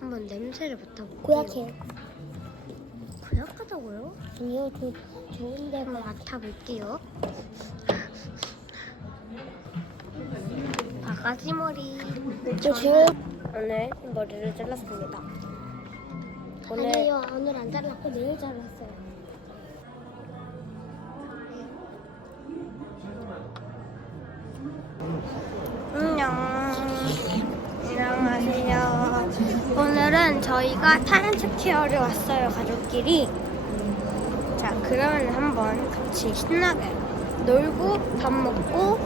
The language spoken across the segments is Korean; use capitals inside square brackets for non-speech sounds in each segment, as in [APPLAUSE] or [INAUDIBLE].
냄새를 맡아볼게요. 고약해요. 고약하다고요? 아니요, 저 좋은데 한번 맡아볼게요. 바가지 머리. 저 지금 오늘 머리를 잘랐습니다. 오늘 아니요, 오늘 안 잘랐고 내일 잘랐어요. 저희가 타렌트 케어를 왔어요, 가족끼리. 자, 그러면 한번 같이 신나게 놀고 밥 먹고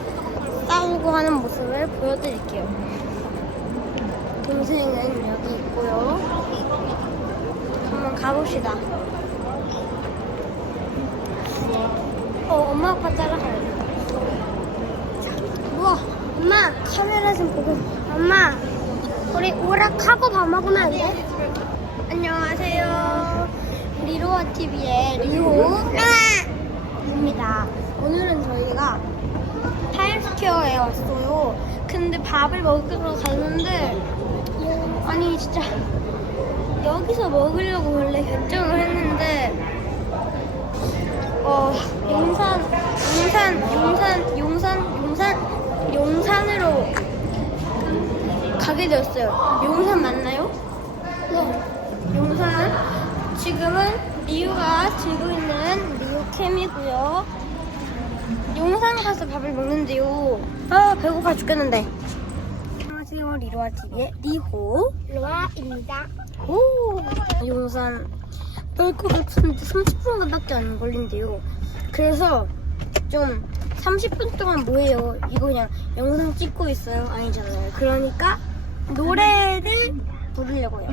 싸우고 하는 모습을 보여드릴게요. 동생은 여기 있고요. 한번 가봅시다. 어, 엄마 아빠 따라가야 돼. 우와, 엄마 카메라 좀 보고. 엄마, 우리 오락하고 밥 먹으면 안 돼? 안녕하세요. 리로아 TV의 리호입니다. 오늘은 저희가 타임스퀘어에 왔어요. 근데 밥을 먹으러 갔는데 아니 진짜 여기서 먹으려고 원래 결정을 했는데 어 용산 용산 용산 용산 용산 용산으로 가게 되었어요. 용산 맞나요? 네. 용산 지금은 리우가 들고 있는 리우캠이고요. 용산 가서 밥을 먹는데요. 아 배고파 죽겠는데. 안녕하세요 리로아 TV의 리호. 로아입니다. 오 용산 뺄것 같은데 30분밖에 안 걸린대요. 그래서 좀 30분 동안 뭐해요? 이거 그냥 영상 찍고 있어요? 아니잖아요. 그러니까 노래를 부르려고요.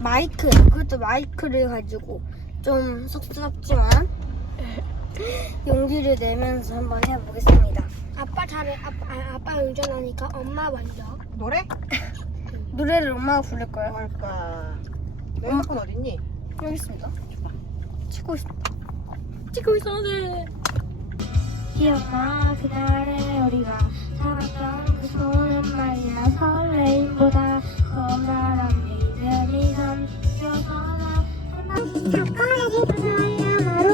마이크, 그것도 마이크를 가지고 좀 쑥스럽지만 [LAUGHS] 용기를 내면서 한번 해보겠습니다. 아빠 잘해. 아빠, 아, 아빠 운전하니까 엄마 먼저. 노래? [LAUGHS] 노래를 엄마가 부를까요? 할까? 내 핸드폰 어딨니? 여기 있습니다. 찍고 있어. 찍고 있었는데. 기억나? 그날의 우리가 살았던 그 소년 말이야. 설레임보다 커다란 믿음이 담겨서 가까이 붙어야 마루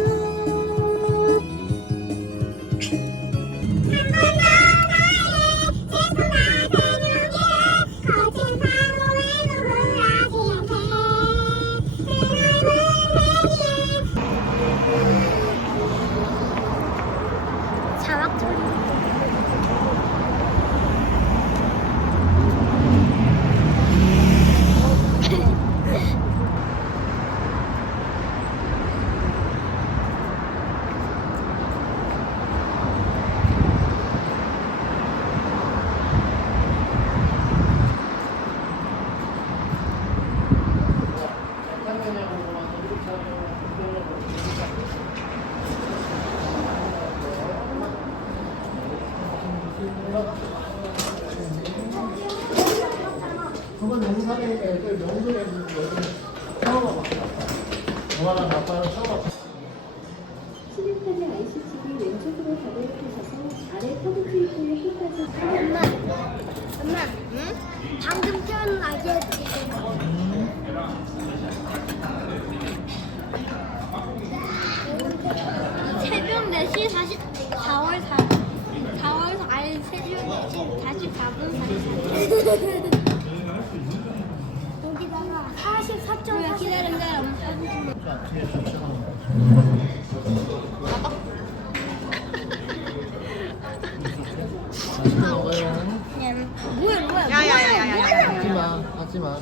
그건 그 명도에 처음 엄마랑 아빠랑 처음 신입카드 ICTV 왼쪽으로 가도록 하셔서 아래 커브 트리플 힐까지 엄마, 엄마, 응? 방금 태어난 아기한테 새벽 4시? 40, 4월 4, 4월 4일 새벽 4시 44분 44분. 여기다가 44.4 기다린다. 뭐야 뭐야 야야야야야야. 하지마 하지마